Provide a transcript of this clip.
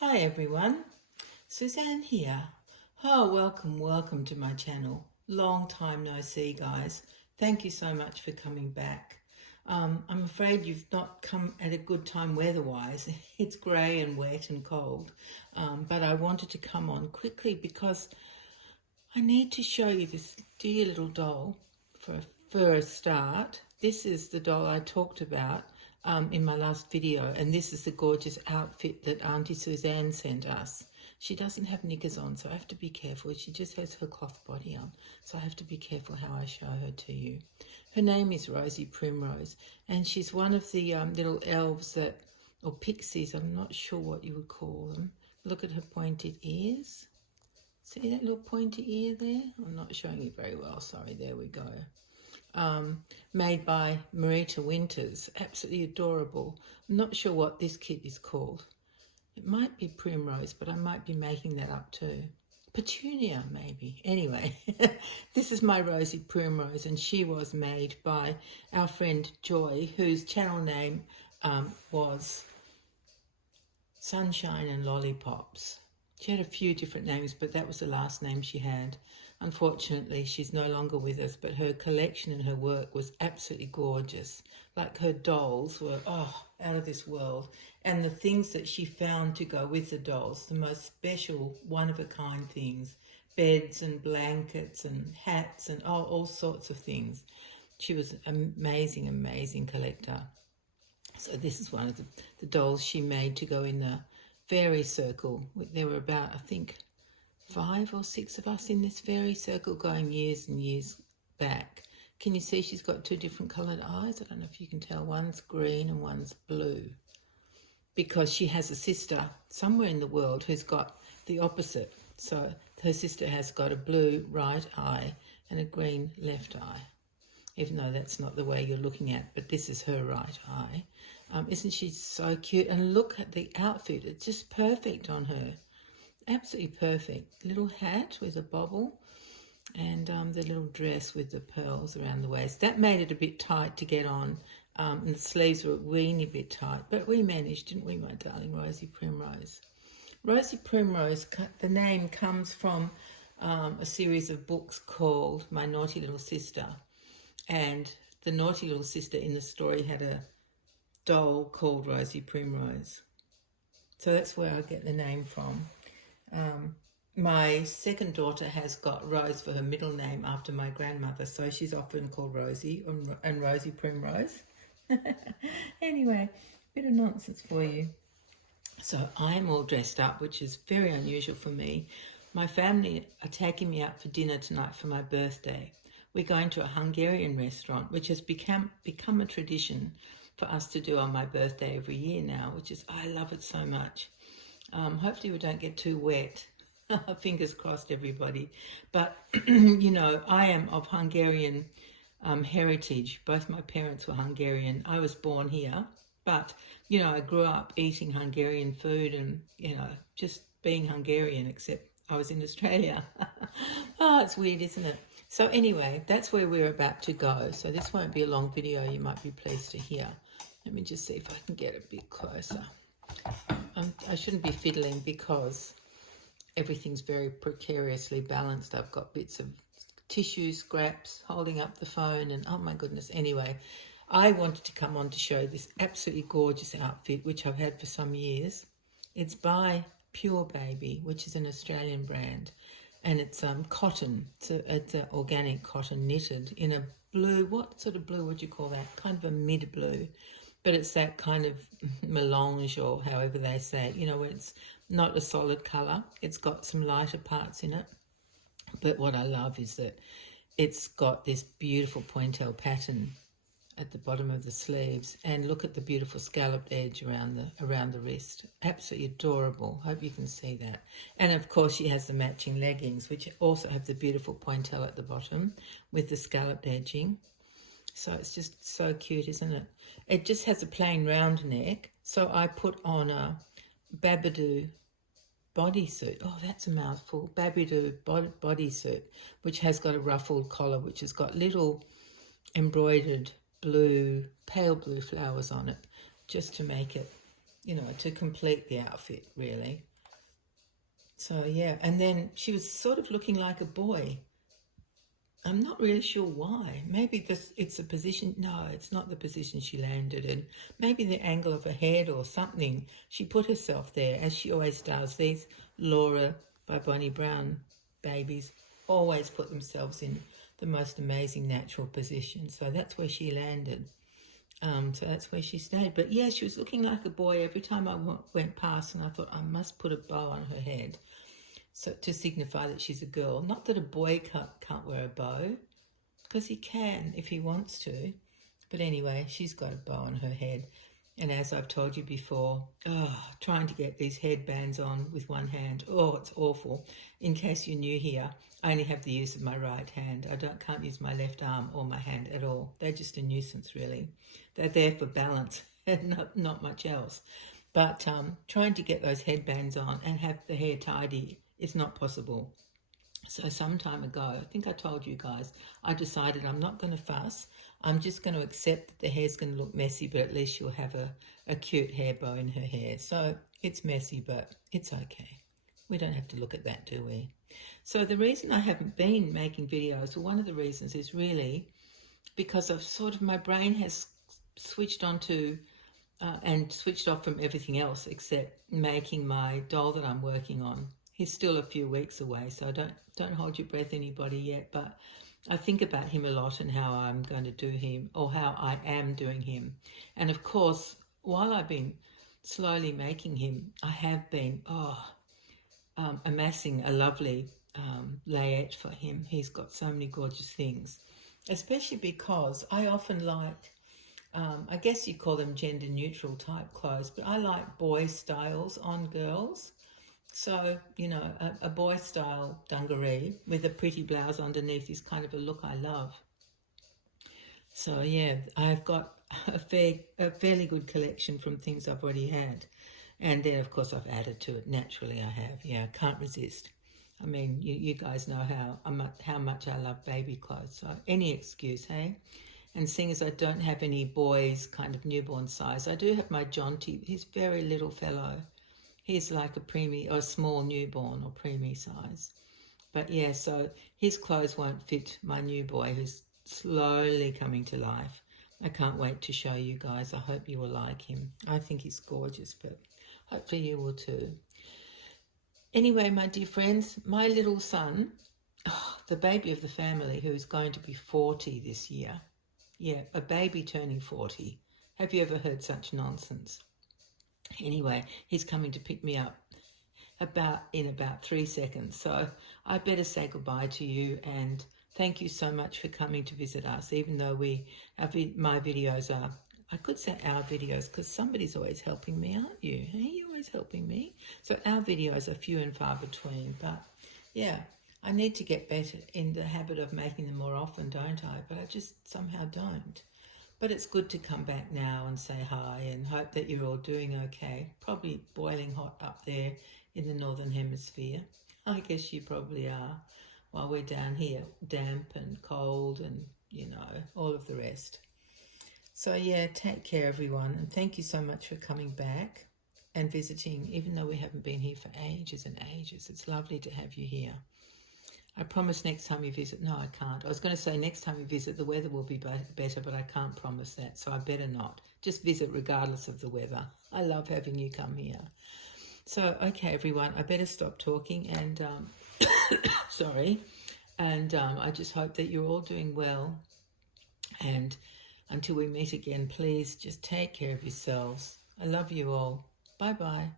Hi everyone, Suzanne here. Oh, welcome to my channel. Long time no see, guys. Thank you so much for coming back. I'm afraid you've not come at a good time weather-wise. It's grey and wet and cold, but I wanted to come on quickly because I need to show you this dear little doll for a start. This is the doll I talked about in my last video, and this is the gorgeous outfit that Auntie Suzanne sent us. She doesn't have knickers on, so I have to be careful. She just has her cloth body on, so I have to be careful how I show her to you. Her name is Rosie Primrose, and she's one of the little elves that, or pixies, I'm not sure what you would call them. Look at her pointed ears. See that little pointy ear there? I'm not showing you very well, sorry, there we go. Made by Marita Winters, absolutely adorable. I'm not sure what this kit is called. It might be Primrose, but I might be making that up too. Petunia, maybe. Anyway, this is my Rosie Primrose, and she was made by our friend Joy, whose channel name was Sunshine and Lollipops. She had a few different names, but that was the last name she had. Unfortunately, she's no longer with us, but her collection and her work was absolutely gorgeous. Like her dolls were, out of this world. And the things that she found to go with the dolls, the most special, one-of-a-kind things, beds and blankets and hats and all sorts of things. She was an amazing collector. So this is one of the dolls she made to go in the fairy circle. There were about, I think, 5 or 6 of us in this fairy circle going years and years back. Can you see she's got 2 different coloured eyes? I don't know if you can tell. One's green and one's blue. Because she has a sister somewhere in the world who's got the opposite. So her sister has got a blue right eye and a green left eye. Even though that's not the way you're looking at, but this is her right eye. Isn't she so cute? And look at the outfit. It's just perfect on her. Absolutely perfect. Little hat with a bobble and the little dress with the pearls around the waist. That made it a bit tight to get on, and the sleeves were a weeny bit tight, but we managed, didn't we, my darling Rosie Primrose? Rosie Primrose, the name comes from a series of books called My Naughty Little Sister, and the naughty little sister in the story had a doll called Rosie Primrose. So that's where I get the name from. My second daughter has got Rose for her middle name after my grandmother, so she's often called Rosie and Rosie Primrose. Anyway, bit of nonsense for you. So I'm all dressed up, which is very unusual for me. My family are taking me out for dinner tonight for my birthday. We're going to a Hungarian restaurant, which has become a tradition for us to do on my birthday every year now, which is, I love it so much. Hopefully we don't get too wet. Fingers crossed, everybody. But, you know, I am of Hungarian heritage. Both my parents were Hungarian. I was born here, but, you know, I grew up eating Hungarian food and, you know, just being Hungarian, except I was in Australia. Oh, it's weird, isn't it? So anyway, that's where we're about to go. So this won't be a long video, you might be pleased to hear. Let me just see if I can get a bit closer. I shouldn't be fiddling because everything's very precariously balanced. I've got bits of tissue scraps holding up the phone and oh my goodness. Anyway, I wanted to come on to show this absolutely gorgeous outfit, which I've had for some years. It's by Pure Baby, which is an Australian brand. And it's cotton, it's an organic cotton knitted in a blue. What sort of blue would you call that? Kind of a mid-blue, but it's that kind of melange, or however they say it, you know, where it's not a solid colour. It's got some lighter parts in it. But what I love is that it's got this beautiful pointelle pattern at the bottom of the sleeves, and look at the beautiful scalloped edge around the wrist. Absolutely adorable. Hope you can see that. And of course she has the matching leggings, which also have the beautiful pointelle at the bottom with the scalloped edging. So it's just so cute, isn't it? It just has a plain round neck, so I put on a babydoo bodysuit. Oh, that's a mouthful. Babydoo bodysuit, which has got a ruffled collar, which has got little embroidered blue, pale blue flowers on it, just to make it you know, to complete the outfit, really. So, yeah, and then she was sort of looking like a boy. I'm not really sure why. Maybe it's a position. No, it's not the position she landed in. Maybe the angle of her head or something. She put herself there, as she always does. These Laura by Bonnie Brown babies always put themselves in the most amazing natural position. So that's where she landed. So that's where she stayed. But yeah, she was looking like a boy every time I went past, and I thought I must put a bow on her head, so to signify that she's a girl. Not that a boy can't wear a bow, because he can if he wants to. But anyway, she's got a bow on her head. And as I've told you before, trying to get these headbands on with one hand, it's awful. In case you're new here, I only have the use of my right hand. I can't use my left arm or my hand at all. They're just a nuisance, really. They're there for balance and not much else. But trying to get those headbands on and have the hair tidy is not possible. So some time ago, I think I told you guys, I decided I'm not going to fuss. I'm just going to accept that the hair's going to look messy, but at least she'll have a cute hair bow in her hair. So it's messy, but it's okay. We don't have to look at that, do we? So the reason I haven't been making videos, well, one of the reasons is really because my brain has switched on to and switched off from everything else except making my doll that I'm working on. He's still a few weeks away, so don't hold your breath, anybody, yet. But I think about him a lot and how I'm going to do him, or how I am doing him. And of course, while I've been slowly making him, I have been amassing a lovely layette for him. He's got so many gorgeous things, especially because I often like, I guess you call them gender neutral type clothes, but I like boy styles on girls. So, you know, a boy style dungaree with a pretty blouse underneath is kind of a look I love. So yeah, I've got a fairly good collection from things I've already had. And then of course I've added to it. Naturally I have. Yeah, can't resist. I mean, you guys know how much I love baby clothes. So any excuse, hey? And seeing as I don't have any boys kind of newborn size, I do have my Jonty. He's very little fellow. He's like a preemie or a small newborn or preemie size. But yeah, so his clothes won't fit my new boy who's slowly coming to life. I can't wait to show you guys. I hope you will like him. I think he's gorgeous, but hopefully you will too. Anyway, my dear friends, my little son, the baby of the family, who is going to be 40 this year. Yeah, a baby turning 40. Have you ever heard such nonsense? Anyway, he's coming to pick me up in about 3 seconds. So I better say goodbye to you, and thank you so much for coming to visit us, even though my videos are, I could say our videos, because somebody's always helping me, aren't you? Hey, you're always helping me. So our videos are few and far between, but yeah, I need to get better in the habit of making them more often, don't I? But I just somehow don't. But it's good to come back now and say hi and hope that you're all doing okay. Probably boiling hot up there in the Northern Hemisphere. I guess you probably are, while we're down here damp and cold and, you know, all of the rest. So yeah, take care everyone, and thank you so much for coming back and visiting, even though we haven't been here for ages and ages. It's lovely to have you here. I promise next time you visit, no, I can't. I was going to say next time you visit, the weather will be better, but I can't promise that, so I better not. Just visit regardless of the weather. I love having you come here. So, okay, everyone, I better stop talking and, sorry, and I just hope that you're all doing well. And until we meet again, please just take care of yourselves. I love you all. Bye-bye.